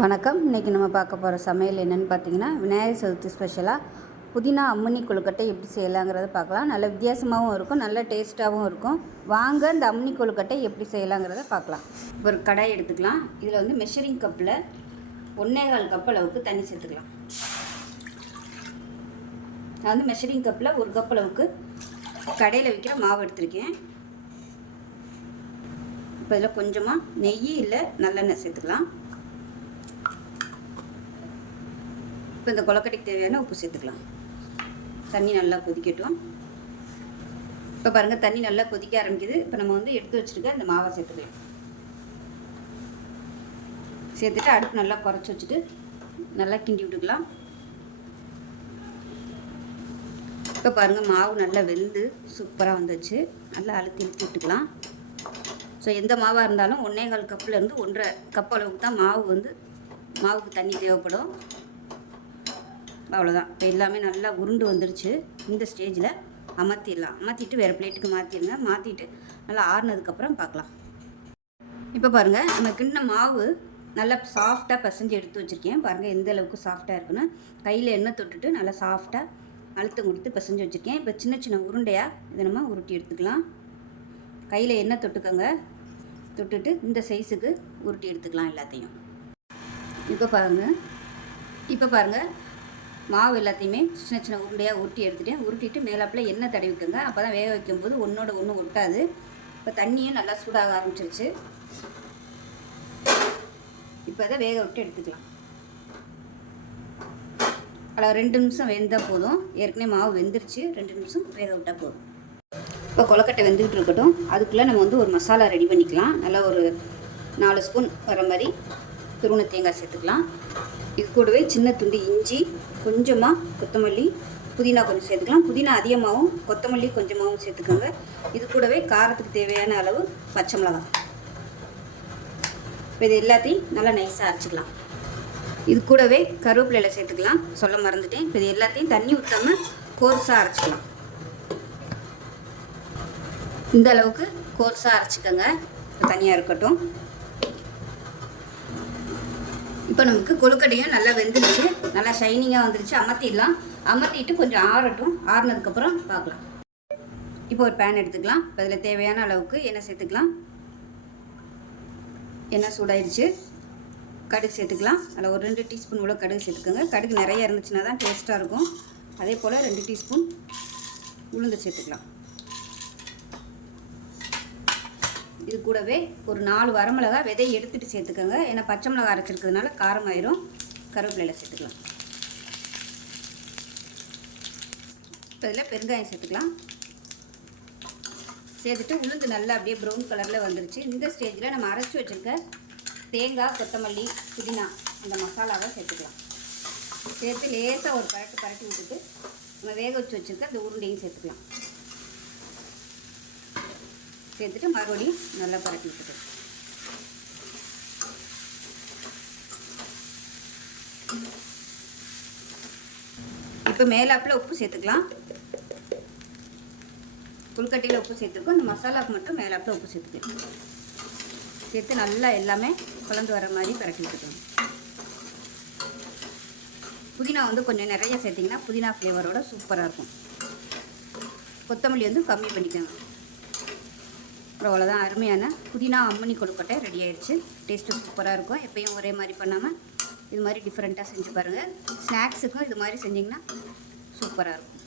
வணக்கம். இன்றைக்கி நம்ம பார்க்க போகிற சமையல் என்னென்னு பார்த்தீங்கன்னா விநாயகர் சதுர்த்தி ஸ்பெஷலாக புதினா அம்மணி கொழுக்கட்டை எப்படி செய்யலாங்கிறத பார்க்கலாம். நல்ல வித்தியாசமாகவும் இருக்கும் நல்ல டேஸ்ட்டாகவும் இருக்கும். வாங்க இந்த அம்மணி கொழுக்கட்டை எப்படி செய்யலாங்கிறத பார்க்கலாம். ஒரு கடாய் எடுத்துக்கலாம். இதில் வந்து மெஷரிங் கப்பில் ஒன்றே கால் கப் அளவுக்கு தண்ணி சேர்த்துக்கலாம். நான் வந்து மெஷரிங் கப்பில் ஒரு கப் அளவுக்கு கடையில் விற்கிற மாவு எடுத்திருக்கேன். இப்போ இதில் கொஞ்சமாக நெய் இல்லை நல்லெண்ணெய் சேர்த்துக்கலாம். இப்போ இந்த கொலக்கட்டைக்கு தேவையான உப்பு சேர்த்துக்கலாம். தண்ணி நல்லா கொதிக்கட்டும். இப்போ பாருங்கள் தண்ணி நல்லா கொதிக்க ஆரம்பிக்குது. இப்போ நம்ம வந்து எடுத்து வச்சுருக்க இந்த மாவை சேர்த்துக்கலாம். சேர்த்துட்டு அடுப்பு நல்லா குறைச்சி வச்சுட்டு நல்லா கிண்டி விட்டுக்கலாம். இப்போ பாருங்கள் மாவு நல்லா வெந்து சூப்பராக வந்துச்சு. நல்லா அழுத்தி இழுத்தி விட்டுக்கலாம். ஸோ எந்த மாவாக இருந்தாலும் ஒன்றே கால் கப்புலேருந்து ஒன்றரை கப் அளவுக்கு தான் மாவு வந்து மாவுக்கு தண்ணி தேவைப்படும். அவ்வளோதான் இப்போ எல்லாமே நல்லா உருண்டு வந்துருச்சு. இந்த ஸ்டேஜில் அமர்த்திடலாம். அமர்த்திட்டு வேறு பிளேட்டுக்கு மாற்றிடுங்க மாற்றிட்டு நல்லா ஆறுனதுக்கப்புறம் பார்க்கலாம். இப்போ பாருங்கள் நம்ம கிண்ண மாவு நல்லா சாஃப்டாக பசஞ்சு எடுத்து வச்சுருக்கேன். பாருங்கள் எந்த அளவுக்கு சாஃப்டாக இருக்குன்னு. கையில் எண்ணெய் தொட்டுட்டு நல்லா சாஃப்டாக அழுத்தம் கொடுத்து பசஞ்சு வச்சுருக்கேன். இப்போ சின்ன சின்ன உருண்டையாக இதை நம்ம உருட்டி எடுத்துக்கலாம். கையில் எண்ணெய் தொட்டுக்கோங்க. தொட்டுட்டு இந்த சைஸுக்கு உருட்டி எடுத்துக்கலாம் எல்லாத்தையும். இப்போ பாருங்கள் இப்போ பாருங்கள் மாவு எல்லாத்தையுமே சின்ன சின்ன உருண்டையாக உருட்டி எடுத்துகிட்டு உருட்டிட்டு மேலாப்பில் எண்ணெய் தடவிக்கோங்க அப்போ தான் வேக வைக்கும்போது ஒன்றோட ஒன்று ஒட்டாது. இப்போ தண்ணியும் நல்லா சூடாக ஆரம்பிச்சிருச்சு. இப்போ அதை வேக விட்டு எடுத்துக்கலாம். அதில் ரெண்டு நிமிஷம் வெந்தால் போதும். ஏற்கனவே மாவு வெந்துருச்சு. ரெண்டு நிமிஷம் வேக விட்டால் போதும். இப்போ கொலக்கட்டை வெந்துக்கிட்டு இருக்கட்டும். அதுக்குள்ளே நம்ம வந்து ஒரு மசாலா ரெடி பண்ணிக்கலாம். நல்லா ஒரு நாலு ஸ்பூன் வர மாதிரி துருவண தேங்காய் சேர்த்துக்கலாம். இது கூடவே சின்ன துண்டு இஞ்சி கொஞ்சமாக கொத்தமல்லி புதினா கொஞ்சம் சேர்த்துக்கலாம். புதினா அதிகமாகவும் கொத்தமல்லி கொஞ்சமாகவும் சேர்த்துக்கோங்க. இது கூடவே காரத்துக்கு தேவையான அளவு பச்சை மிளகாய். இப்போ இது எல்லாத்தையும் நல்லா நைஸாக அரைச்சிக்கலாம். இது கூடவே கருவேப்பிலையில் சேர்த்துக்கலாம். சொல்ல மறந்துட்டேன். இப்போ இது எல்லாத்தையும் தண்ணி ஊற்றாமல் கோர்ஸாக அரைச்சிக்கலாம். இந்த அளவுக்கு கோர்ஸாக அரைச்சிக்கோங்க. தனியாக இருக்கட்டும். இப்போ நமக்கு கொழுக்கட்டையும் நல்லா வெந்துருச்சு. நல்லா ஷைனிங்காக வந்துருச்சு. அமர்த்திடலாம். அமர்த்திட்டு கொஞ்சம் ஆறட்டும். ஆறுனதுக்கப்புறம் பார்க்கலாம். இப்போ ஒரு பேன் எடுத்துக்கலாம். இப்போ அதில் தேவையான அளவுக்கு எண்ணெய் சேர்த்துக்கலாம். எண்ணெய் சூடாயிடுச்சு கடுகு சேர்த்துக்கலாம். அதில் ஒரு ரெண்டு டீஸ்பூன் உள்ள கடுகு சேர்த்துக்கோங்க. கடுகு நிறைய இருந்துச்சுன்னா தான் டேஸ்ட்டாக இருக்கும். அதே போல் ரெண்டு டீஸ்பூன் உளுந்து சேர்த்துக்கலாம். இது கூடவே ஒரு நாலு வரமிளகா விதை எடுத்துகிட்டு சேர்த்துக்கோங்க. ஏன்னா பச்சை மிளகா அரைச்சிருக்கிறதுனால காரம் ஆயிரும். கருவேப்பிலையில் சேர்த்துக்கலாம். இப்போ இதில் பெருங்காயம் சேர்த்துக்கலாம். சேர்த்துட்டு உளுந்து நல்லா அப்படியே ப்ரௌன் கலரில் வந்துருச்சு. இந்த ஸ்டேஜில் நம்ம அரைச்சி வச்சுருக்க தேங்காய் கொத்தமல்லி புதினா அந்த மசாலாவை சேர்த்துக்கலாம். சேர்த்து லேசாக ஒரு பரட்டு பரட்டி விட்டுட்டு நம்ம வேக வச்சு வச்சுருக்க அந்த உருண்டையும் சேர்த்துக்கலாம். சேர்த்துட்டு மறுபடியும் நல்லா பரட்டி விட்டுட்டு இப்போ மேலாப்பில் உப்பு சேர்த்துக்கலாம். புல்கட்டியில் உப்பு சேர்த்துருக்கோம். இந்த மசாலாவுக்கு மட்டும் மேலாப்பில் உப்பு சேர்த்துக்கலாம். சேர்த்து நல்லா எல்லாமே குழந்து வர மாதிரி பரட்டி விட்டுக்கணும் புதினா வந்து கொஞ்சம் நிறைய சேர்த்திங்கன்னா புதினா ஃப்ளேவரோட சூப்பராக இருக்கும். கொத்தமல்லி வந்து கம்மி பண்ணிக்கோங்க. அப்புறம் அவ்வளோதான் அருமையான புதினா அம்மணி கொழுக்கட்டை ரெடி ஆயிடுச்சு. டேஸ்ட்டு சூப்பராக இருக்கும். எப்பயும் ஒரே மாதிரி பண்ணாமல் இது மாதிரி டிஃப்ரெண்ட்டாக செஞ்சு பாருங்கள் ஸ்நாக்ஸுக்கும் இது மாதிரி செஞ்சிங்கன்னா சூப்பராக இருக்கும்.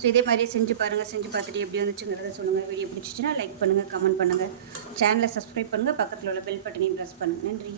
ஸோ இதே மாதிரி செஞ்சு பாருங்கள் செஞ்சு பார்த்துட்டு எப்படி வந்துச்சுங்கிறத சொல்லுங்கள் வீடியோ பிடிச்சிச்சின்னா லைக் பண்ணுங்கள் கமெண்ட் பண்ணுங்கள் சேனலை சப்ஸ்கிரைப் பண்ணுங்கள் பக்கத்தில் உள்ள பெல் பட்டனையும் ப்ரெஸ் பண்ணுங்கள் நன்றி.